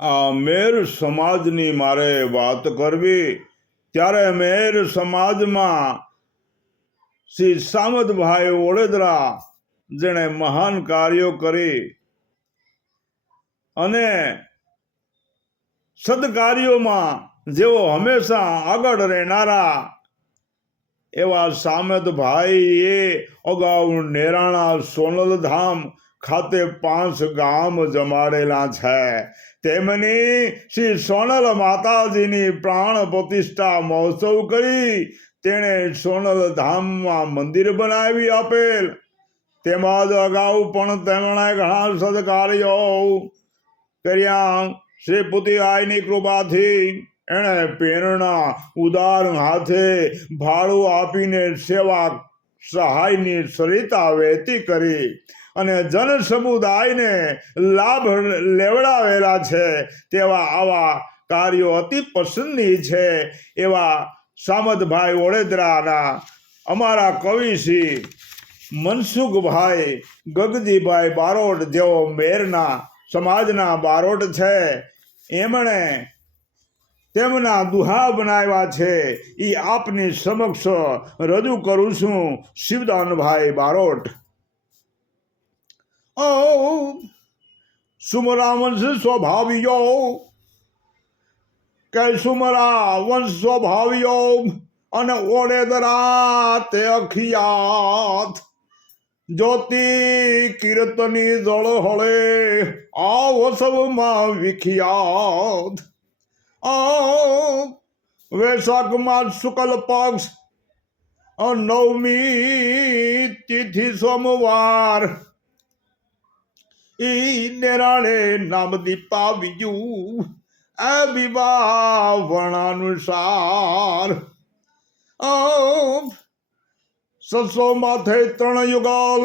આ મેર સમાજની મારે વાત કરવી ત્યારે મેર સમાજમાં શ્રી સામતભાઈ ઓળેદરા જેણે મહાન કાર્યો કરી અને સદકાર્યોમાં જેઓ હંમેશા આગળ રહેનારા એવા સામતભાઈએ અગાઉ નેરાણા સોનલધામ ખાતે 5 ગામ જમાડેલા છે. તેમની શ્રી સોનલ માતાજીની પ્રાણ પ્રતિષ્ઠા મહોત્સવ કરી તેણે સોનલ ધામમાં મંદિર બનાવી આપેલ. તેમાં અગાઉ પણ તેમણે ઘણા સદકાર્યો કર્યા. શ્રી પુતિઆઈની કૃપાથી એણે પ્રેરણા ઉદાર હાથે ભાડું આપીને સેવા સહાયની સરિતા વહેતી કરી અને જન સમુદાયને લાભ લેવડાવેલા છે. તેવા આવા કાર્યો અતિ પસંદની છે. એવા સામતભાઈ ઓળેદરાના અમારા કવિશ્રી મનસુખભાઈ ગગજીભાઈ બારોટ જેઓ મેરના સમાજના બારોટ છે, એમણે તેમના દુહા બનાવ્યા છે. એ આપની સમક્ષ રજૂ કરું છું. શિવદાનભાઈ બારોટ. ઓ સુમરા વંશ સ્વભાવિયો કે સુમરા વંશ સ્વભાવિયો અને ઓળેદરા તે અખિયાત જ્યોતિ કીર્તની જળ હળે આ વસવમાં વિખ્યાત. વૈશાખમાં શુક્લ પક્ષ 9મી તિથિ સોમવાર ઈ નેરાણે નામ દીપાવ્યું આ વિવાહ વર્ણાનુસાર. સસો માથે 3 યુગલ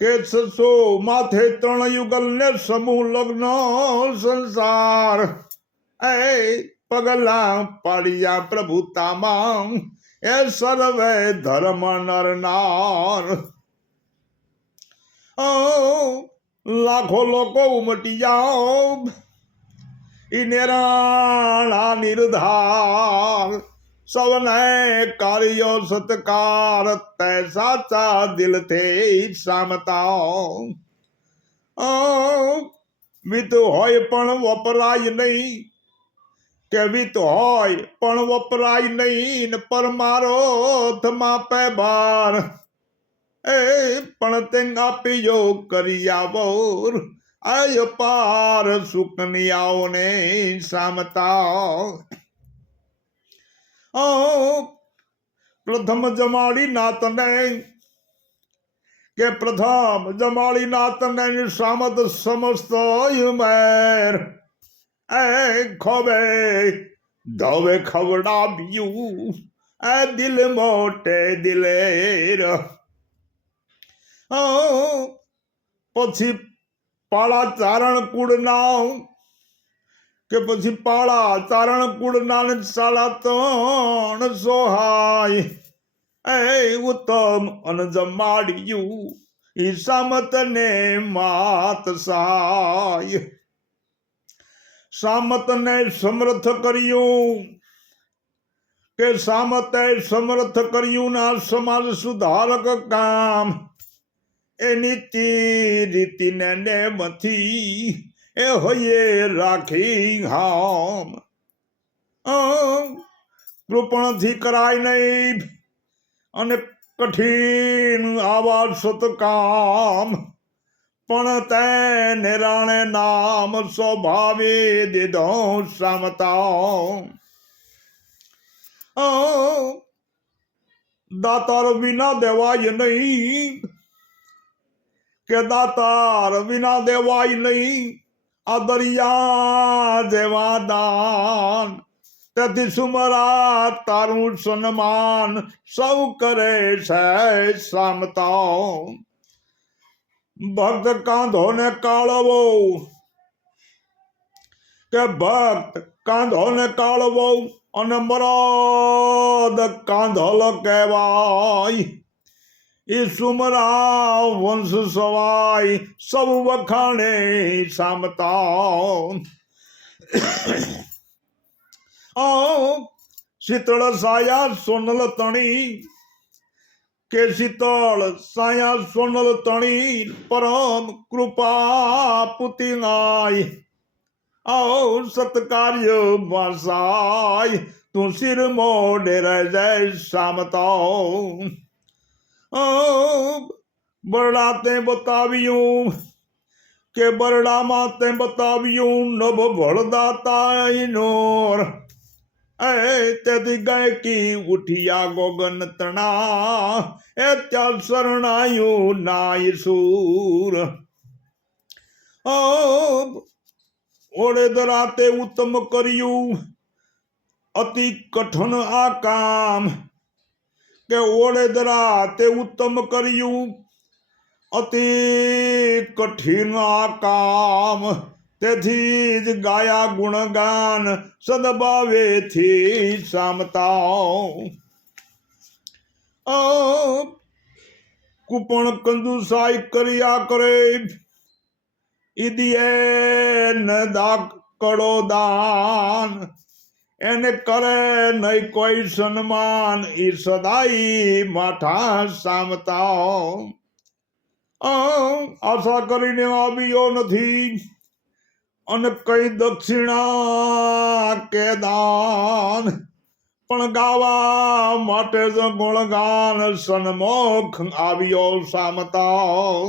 કે 600 માથે 3 યુગલ ને સમૂહ લગ્ન સંસાર. એ પગલા પાડિયા પ્રભુતામાં એ સર્વે ધર્મ નર નાર. લાખો લોકો ઉમટી જાઓ ઈ નેરાણા નિર્ધાર. સૌને કાર્યો સત્કાર તે સાચા દિલથી સામતા. વિત હોય પણ વપરાય નહીં કે વિત હોય પણ વપરાય નહીં પરમારોથમાં પેબાર. એ પણ તે આપીયો કરી આવો આય પાર સુકનિયાઓને સામતા. પ્રથમ જમાડી નાતને કે પ્રથમ જમાડી નાતને સામત સમસ્ત મેર. એ ખોબે ધવે ખવડાવ્યું એ દિલ મોટે દિલેર. પછી પાળા ચારણ કુળના કે પછી પાળા ચારણ કુળના 3.5 સોહાય. એ ઉત્તમ અન જમાડ્યું ઈ સામતને માત સહાય. સામતને સમર્થ કર્યું કે સામતે સમર્થ કર્યું ના સમાજ સુધારક કામ. એ નીતિ રીતિને નેમથી એ હોઈએ રાખી હામ. કૃપણથી કરાય નહીં અને કઠિન આવા સતકામ. પણ તે નેરાણે નામ સ્વભાવે દીધો સામતા. દાતાર વિના દેવાય નહીં કે દાતાર વિના દેવાય નહીં. આ દરિયા જેવા દાન તેથી સુમરા તારું સન્માન સૌ કરે છે સામતા. ભક્ત કાંધો ને કાળવો કે ભક્ત કાંધો ને કાળવો અને મરદ કાંધલ કહેવાય. એ સુમરા વંશ સવાય સૌ વખાણે સામતા શીતળ સાયા સોનલ તણી કે શીતળ સાયા સોનલ તણી પરમ કૃપા પુતિનાય સત્કાર્ય ભાષાય તું શિર મોઢે જય સામતા બરડા તે બતાવ્યું કે બરડામાં તે બતાવ્યું નભ ભળદાતા નોર તેથી ગાયકી ઉઠિયા ગોગન તણા ત્યાં શરણાયું નાય સૂર ઓળેદરા તે ઉત્તમ કર્યું અતિ કઠણ આ કામ કે ઓળેદરા તે ઉત્તમ કર્યું અતિ કઠિન આ કામ તેથી જ ગાયા ગુણગાન સદભાવેથી સામતા કુપણ કંજુસાઈ કર્યા કરે ઈદીએ ન દાકડો દાન એને કરે નહીં કોઈ સન્માન ઈ સદાઈ માઠા સામતા આશા કરીને આવ્યો નથી અને કઈ દક્ષિણા કે દાન પણ ગાવા માટે જ ગુણગાન સન્મુખ આવ્યો સામતા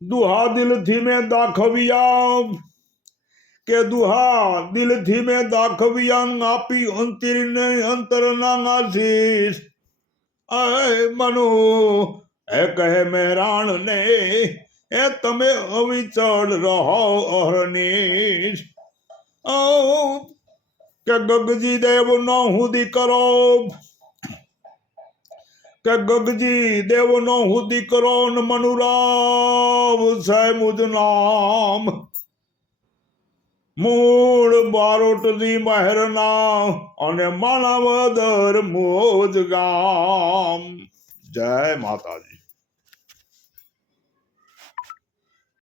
દુહા દિલથી મેં દાખવ્યા કે દુહા દિલથી મેં દાખવ્યા આપી અંતરીને અંતરના આશીષ મનુ એ કહે મેરાણ ને એ તમે અવિચળ રહો અહર્નિશ કે ગગજી દેવ નો હુદી કરો કે ગગજી દેવ નો હુદી કરો ને મનુરાવ છે મુજ નામ મૂળ બારોટજી મહેરના અને માણાવદર મોજ ગામ જય માતાજી.